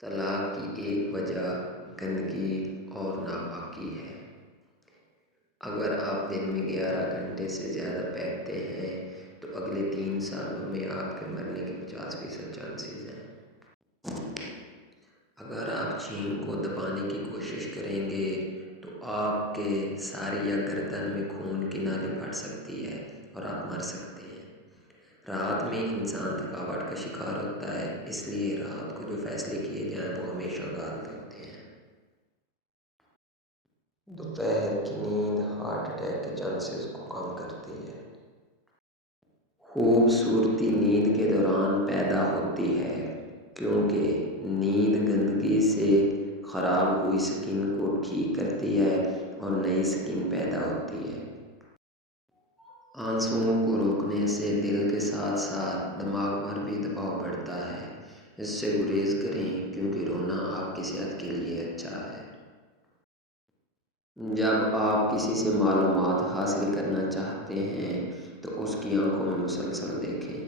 طلاق کی ایک وجہ گندگی اور ناپاکی ہے۔ اگر آپ دن میں 11 گھنٹے سے زیادہ پہنتے ہیں تو اگلے 3 سالوں میں آپ کے مرنے کے 50% چانسز ہیں۔ اگر آپ چھین کو دبانے کی کوشش کریں گے تو آپ کے ساری یا گردن میں خون کی نالی پھٹ سکتی ہے اور آپ مر سکتے ہیں۔ رات میں انسان تھکاوٹ کا شکار ہوتا ہے، اس لیے رات کو جو فیصلے کیے جائیں وہ ہمیشہ غلط ہوتے ہیں۔ دوپہر کی نیند ہارٹ اٹیک کے چانسز کو کم کرتی ہے۔ خوبصورتی نیند کے دوران پیدا ہوتی ہے کیونکہ نیند گندگی سے خراب ہوئی سکن کو ٹھیک کرتی ہے اور نئی سکن پیدا ہوتی ہے۔ آنسوؤں کو روکنے سے دل کے ساتھ ساتھ دماغ پر بھی دباؤ بڑھتا ہے۔ اس سے گریز کریں کیونکہ رونا آپ کی صحت کے لیے اچھا ہے۔ جب آپ کسی سے معلومات حاصل کرنا چاہتے ہیں تو اس کی آنکھوں میں مسلسل دیکھیں۔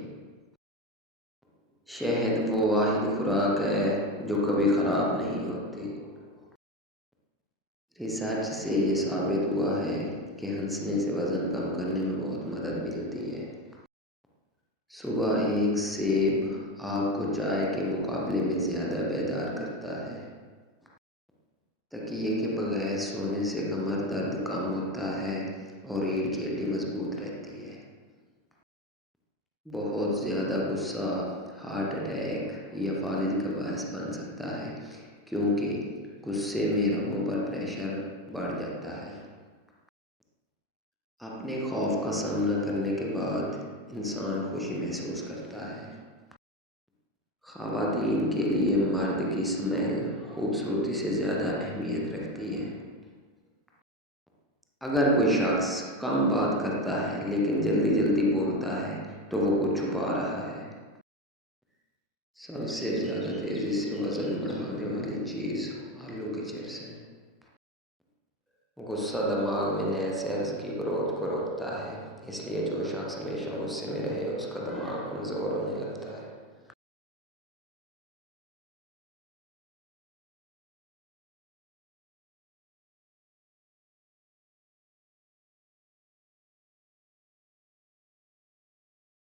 شہد وہ واحد خوراک ہے جو کبھی خراب نہیں ہوتی۔ ریسرچ سے یہ ثابت ہوا ہے کہ ہنسنے سے وزن کم کرنے میں بہت مدد ملتی ہے۔ صبح ایک سیب آپ کو چائے کے مقابلے میں زیادہ بیدار کرتا ہے۔ تکیے کے بغیر سونے سے کمر درد کم ہوتا ہے اور ریڑھ کی ہڈی مضبوط رہتی ہے۔ بہت زیادہ غصہ ہارٹ اٹیک یا فالج کا باعث بن سکتا ہے کیونکہ غصے میں رگوں پر پریشر بڑھ جاتا ہے۔ اپنے خوف کا سامنا کرنے کے بعد انسان خوشی محسوس کرتا ہے۔ خواتین کے لیے مرد کی سمیل خوبصورتی سے زیادہ اہمیت رکھتی ہے۔ اگر کوئی شخص کم بات کرتا ہے لیکن جلدی جلدی بولتا ہے تو وہ کچھ چھپا رہا ہے۔ سب سے زیادہ تیزی سے وزن بڑھانے والی چیز آلو کے چپس ہیں۔ غصہ دماغ میں نئے سیلز کی گروتھ کو روکتا ہے، اس لیے جو شخص ہمیشہ غصے میں رہے اس کا دماغ کمزور ہونے لگتا ہے۔